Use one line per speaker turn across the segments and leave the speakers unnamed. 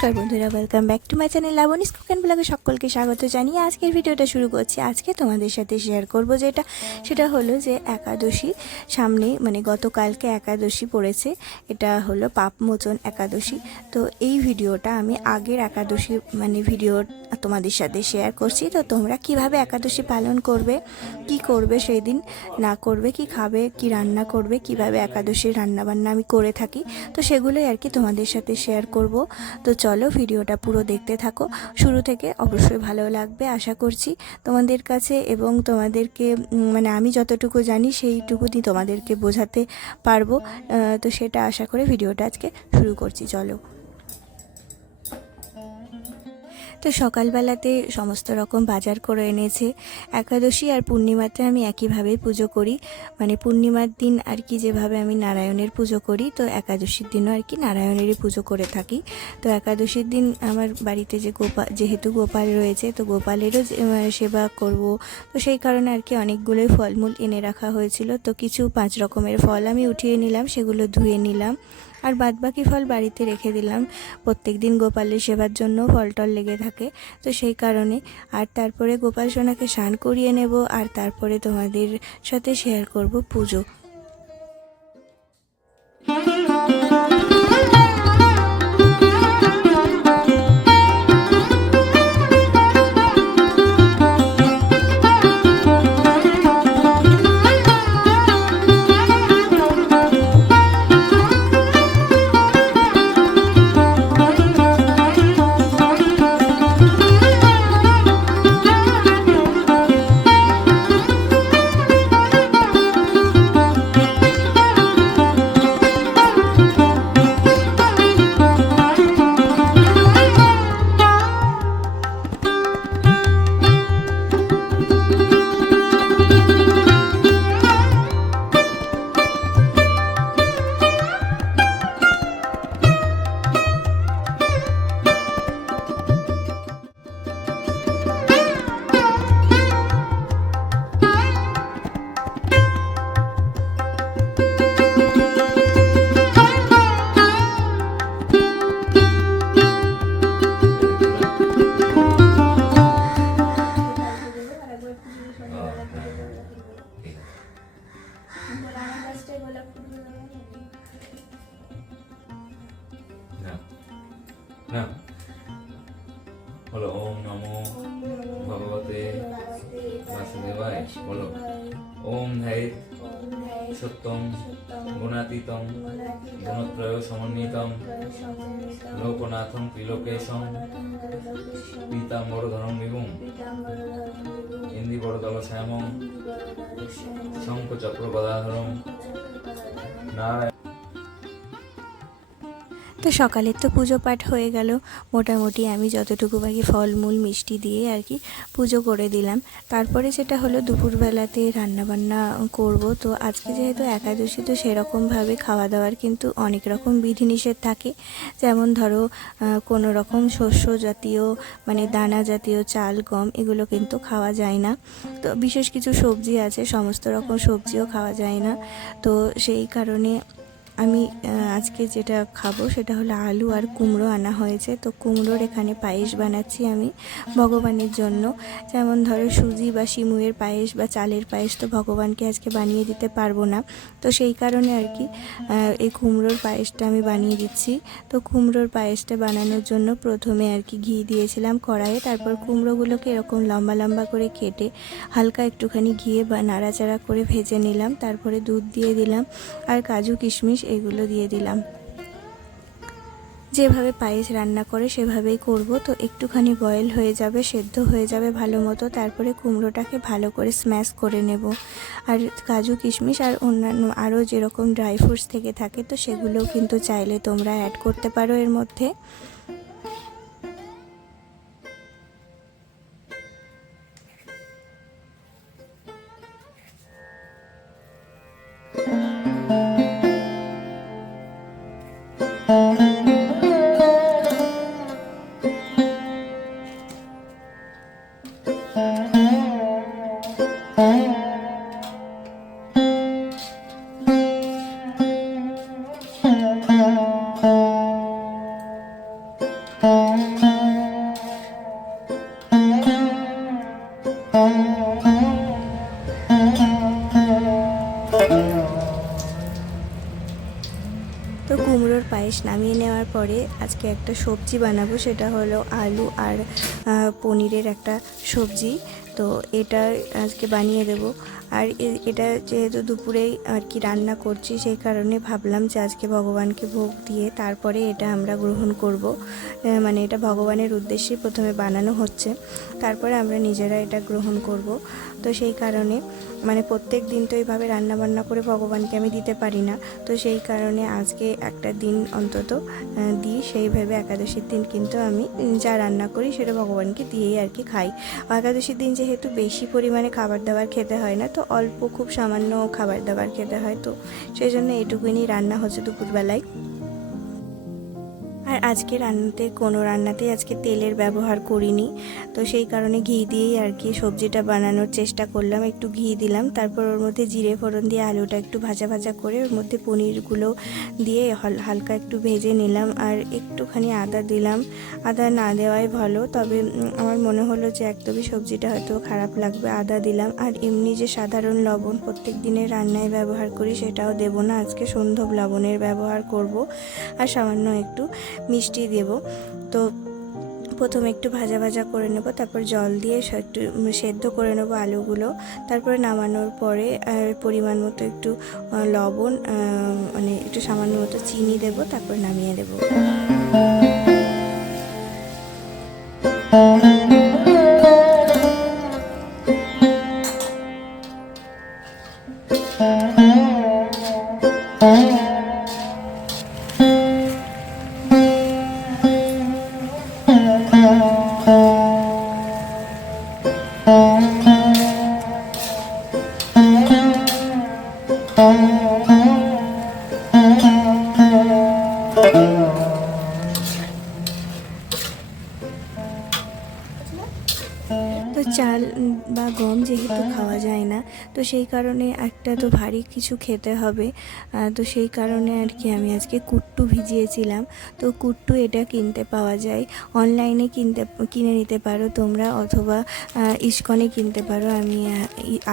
নমস্কার বন্ধুরা welcome back to my channel Labani's cook and ব্লগে সকলকে স্বাগত জানিয়ে আজকের ভিডিওটা শুরু করছি। আজকে তোমাদের সাথে শেয়ার করব যেটা, সেটা হলো যে একাদশী সামনে মানে গতকালকে একাদশী পড়েছে, এটা হলো পাপমোচন একাদশী। তো এই ভিডিওটা আমি আগের একাদশী মানে ভিডিও তোমাদের সাথে শেয়ার করছি। তো তোমরা কীভাবে একাদশী পালন করবে, কি করবে সেই দিন না করবে, কি খাবে, কি রান্না করবে, কীভাবে একাদশীর রান্নাবান্না আমি করে থাকি, তো সেগুলোই আর কি তোমাদের সাথে শেয়ার করব। তো চলো ভিডিওটা পুরো দেখতে থাকো। শুরু থেকে অবশ্যই ভালো লাগবে, আশা করছি। তোমাদের কাছে এবং তোমাদেরকে মানে আমি যতটুকু জানি সেইটুকু দিয়ে তোমাদেরকে বোঝাতে পারব। তো সেটা আশা করে ভিডিওটা আজকে শুরু করছি, চলো। তো সকালবেলাতে সমস্ত রকম বাজার করে এনেছে। একাদশী আর পূর্ণিমাতে আমি একইভাবেই পুজো করি। মানে পূর্ণিমার দিন আর কি যেভাবে আমি নারায়ণের পুজো করি, তো একাদশীর দিনও আর কি নারায়ণেরই পুজো করে থাকি। তো একাদশীর দিন আমার বাড়িতে যে গোপাল যেহেতু গোপাল রয়েছে, তো গোপালেরও সেবা করব। তো সেই কারণে আর কি অনেকগুলোই ফলমূল এনে রাখা হয়েছিল। তো কিছু পাঁচ রকমের ফল আমি উঠিয়ে নিলাম, সেগুলো ধুয়ে নিলাম। আর বাদবাকি ফল বাড়িতে রেখে দিলাম। প্রত্যেক দিন গোপালের সেবার জন্য ফল টল লেগে থাকে, তো সেই কারণে আর তারপরে গোপাল সোনাকে স্নান করিয়ে নেব আর তারপরে তোমাদের সাথে শেয়ার করব পুজো।
বাসুদেবায় বলো। ওম ধ্যায় সত্যম, গুণাতীতম, গুণত্রয় সমন্বিতম, লোকনাথম ত্রিলোকেশম, পীতাম্বরধরম বিভুম ইন্দিবরদল শ্যামম শঙ্খ চক্র গদাধরম নারায়ণ
তো সকালের তো পুজো পাঠ হয়ে গেল। মোটামুটি আমি যতটুকু বাকি ফলমূল, মিষ্টি দিয়ে আর কি পুজো করে দিলাম। তারপরে সেটা হলো দুপুরবেলাতে রান্নাবান্না করব। তো আজকে যেহেতু একাদশী, তো সেরকমভাবে খাওয়া দাওয়ার কিন্তু অনেক রকম বিধিনিষেধ থাকে। যেমন ধরো কোনো রকম শস্য জাতীয় মানে দানা জাতীয়, চাল, গম, এগুলো কিন্তু খাওয়া যায় না। তো বিশেষ কিছু সবজি আছে, সমস্ত রকম সবজিও খাওয়া যায় না। তো সেই কারণে আমি আজকে যেটা খাব সেটা হলো আলু আর কুমড়ো আনা হয়েছে। তো কুমড়োর এখানে পায়েস বানাচ্ছি আমি ভগবানের জন্য। যেমন ধরো সুজি বা সিমুয়ের পায়েস বা চালের পায়েস তো ভগবানকে আজকে বানিয়ে দিতে পারব না। তো সেই কারণে আর কি এই কুমড়োর পায়েসটা আমি বানিয়ে দিচ্ছি। তো কুমড়োর পায়েসটা বানানোর জন্য প্রথমে আর কি ঘি দিয়েছিলাম কড়াইয়ে। তারপর কুমড়োগুলোকে এরকম লম্বা লম্বা করে কেটে হালকা একটুখানি ঘিয়ে বা নাড়াচাড়া করে ভেজে নিলাম। তারপরে দুধ দিয়ে দিলাম। আর কাজু কিশমিশ এগুলো দিয়ে দিলাম। যেভাবে পায়েস রান্না করে সেভাবেই করব। তো একটুখানি বয়েল হয়ে যাবে, সেদ্ধ হয়ে যাবে ভালো মতো। তারপরে কুমড়োটাকে ভালো করে স্ম্যাশ করে নেব। আর কাজু কিশমিশ আর অন্যান্য আরও যেরকম ড্রাই ফ্রুটস থেকে থাকে, তো সেগুলোও কিন্তু চাইলে তোমরা অ্যাড করতে পারো এর মধ্যে। পায়েস নামিয়ে নেওয়ার পরে আজকে একটা সবজি বানাবো, সেটা হলো আলু আর পনিরের একটা সবজি। তো এটা আজকে বানিয়ে দেব। আর এটা যেহেতু দুপুরেই আর কি রান্না করছি, সেই কারণে ভাবলাম যে আজকে ভগবানকে ভোগ দিয়ে তারপরে এটা আমরা গ্রহণ করব। মানে এটা ভগবানের উদ্দেশ্যেই প্রথমে বানানো হচ্ছে, তারপরে আমরা নিজেরা এটা গ্রহণ করব। তো সেই কারণে মানে প্রত্যেক দিন তো এইভাবে রান্না বান্না করে ভগবানকে আমি দিতে পারি না। তো সেই কারণে আজকে একটা দিন অন্তত দিই সেইভাবে একাদশীর দিন কিন্তু আমি যা রান্না করি সেটা ভগবানকে দিয়েই আর কি খাই। একাদশীর দিন যেহেতু বেশি পরিমাণে খাবার দাবার খেতে হয় না, তো অল্প খুব সামান্য খাবার দাবার খেতে হয়, তো সেই জন্য এটুকুনি রান্না হচ্ছে দুপুরবেলায়। আর আজকে রান্নাতে, কোনো রান্নাতেই আজকে তেলের ব্যবহার করিনি। তো সেই কারণে ঘি দিয়েই আর কি সবজিটা বানানোর চেষ্টা করলাম। একটু ঘি দিলাম, তারপর ওর মধ্যে জিরে ফোড়ন দিয়ে আলুটা একটু ভাজা ভাজা করে ওর মধ্যে পনিরগুলো দিয়ে হল- হালকা একটু ভেজে নিলাম আর একটুখানি আদা দিলাম। আদা না দেওয়াই ভালো, তবে আমার মনে হলো যে একদমই সবজিটা হয়তো খারাপ লাগবে, আদা দিলাম। আর এমনি যে সাধারণ লবণ, প্রত্যেক দিনের রান্নায় ব্যবহার করি সেটাও দেব না, আজকে সন্ধব লবণের ব্যবহার করব। আর সামান্য একটু মিষ্টি দেব। তো প্রথমে একটু ভাজা ভাজা করে নেব, তারপর জল দিয়ে একটু সেদ্ধ করে নেব আলুগুলো। তারপরে নামানোর পরে পরিমাণ মতো একটু লবণ মানে একটু সামান্য মতো চিনি দেব, তারপর নামিয়ে দেব। তো সেই কারণে একটা তো ভারী কিছু খেতে হবে। তো সেই কারণে আর কি আমি আজকে কুট্টু ভিজিয়েছিলাম। তো কুট্টু এটা কিনতে পাওয়া যায়। অনলাইনে কিনতে, কিনে নিতে পারো তোমরা অথবা ইস্কনে কিনতে পারো। আমি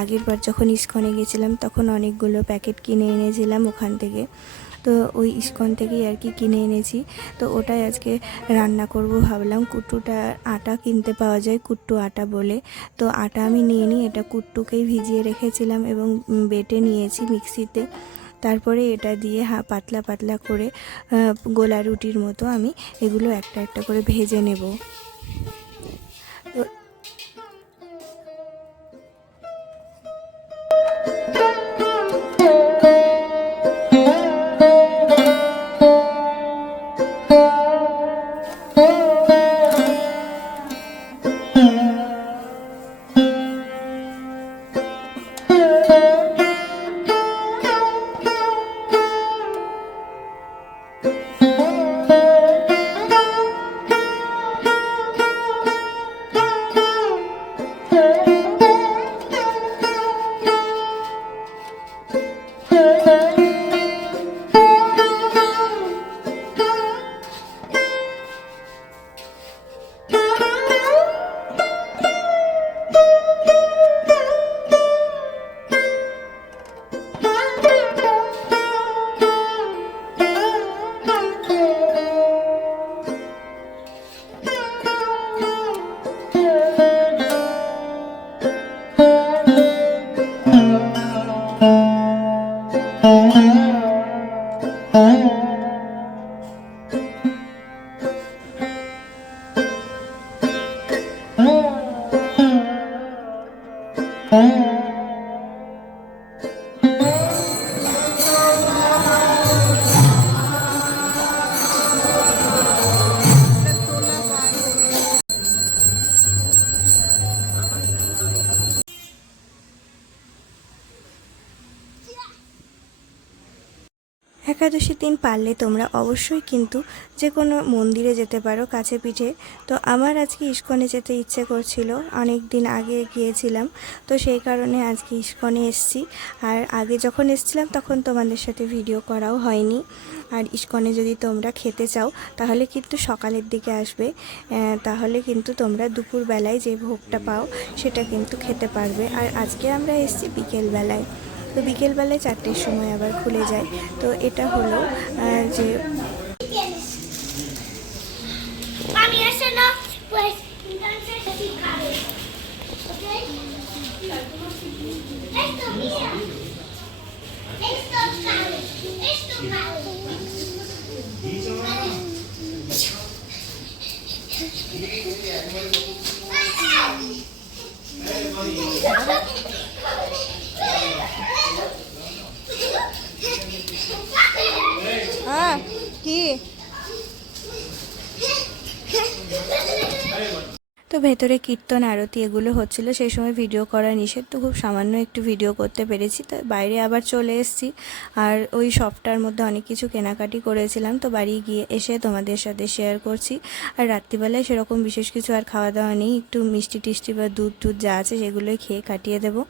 আগের বার যখন ইস্কনে গেছিলাম তখন অনেকগুলো প্যাকেট কিনে এনেছিলাম ওখান থেকে। তো ওই ইস্কন থেকেই আর কি কিনে এনেছি। তো ওটাই আজকে রান্না করব, ভাবলাম কুট্টুটা আটা কিনতে পাওয়া যায়, কুট্টু আটা বলে। তো আটা আমি নিয়ে নিই, এটা কুট্টুকেই ভিজিয়ে রেখেছিলাম এবং বেটে নিয়েছি মিক্সিতে। তারপরে এটা দিয়ে হা, পাতলা পাতলা করে গোলা রুটির মতো আমি এগুলো একটা একটা করে ভেজে নেব। একাদশীর দিন পারলে তোমরা অবশ্যই কিন্তু যে কোনো মন্দিরে যেতে পারো কাছে পিঠে। তো আমার আজকে ইস্কনে যেতে ইচ্ছে করছিল, অনেক দিন আগে গিয়েছিলাম, তো সেই কারণে আজকে ইস্কনে এসছি। আর আগে যখন এসছিলাম তখন তোমাদের সাথে ভিডিও করাও হয়নি। আর ইস্কনে যদি তোমরা খেতে চাও, তাহলে কিন্তু সকালের দিকে আসবে। তাহলে কিন্তু তোমরা দুপুরবেলায় যে ভোগটা পাও, সেটা কিন্তু খেতে পারবে। আর আজকে আমরা এসছি বিকেলবেলায়। তো বিকেলবেলায় চারটের সময় আবার খুলে যায়। তো এটা হলো যে Hey, buddy. হ্যাঁ কি? তো ভেতরে কীর্তন, আরতি এগুলো হচ্ছিল, সেই সময় ভিডিও করা নিষেধ, তো খুব সামান্য একটু ভিডিও করতে পেরেছি। তো বাইরে আবার চলে এসেছি আর ওই শপটার মধ্যে অনেক কিছু কেনাকাটি করেছিলাম, তো বাড়ি গিয়ে এসে তোমাদের সাথে শেয়ার করছি। আর রাত্রিবেলায় সেরকম বিশেষ কিছু আর খাওয়া দাওয়া নেই, একটু মিষ্টি টিষ্টি বা দুধ টুধ যা আছে সেগুলোই খেয়ে কাটিয়ে দেবো।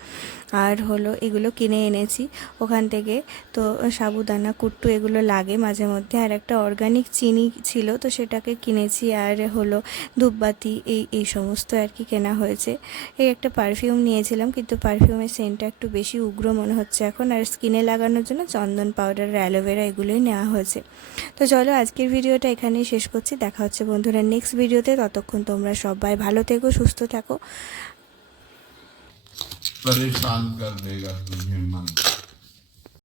আর হলো এগুলো কিনে এনেছি ওখান থেকে, তো সাবুদানা, কুট্টু এগুলো লাগে মাঝে মধ্যে। আর একটা অর্গানিক চিনি ছিল, তো সেটাকে কিনেছি। আর হলো ধূপবাতি, এই এই সমস্ত আর কি কেনা হয়েছে এই একটা পারফিউম নিয়েছিলাম কিন্তু পারফিউমের সেন্টটা একটু বেশি উগ্র মনে হচ্ছে এখন আর স্কিনে লাগানোর জন্য চন্দন পাউডার আর অ্যালোভেরা এগুলোই নেওয়া হয়েছে তো চলো আজকের ভিডিওটা এখানেই শেষ করছি দেখা হচ্ছে বন্ধুরা নেক্সট ভিডিওতে ততক্ষণ তোমরা সবাই ভালো থেকো সুস্থ থাকো
परेशान कर देगा तुझे मन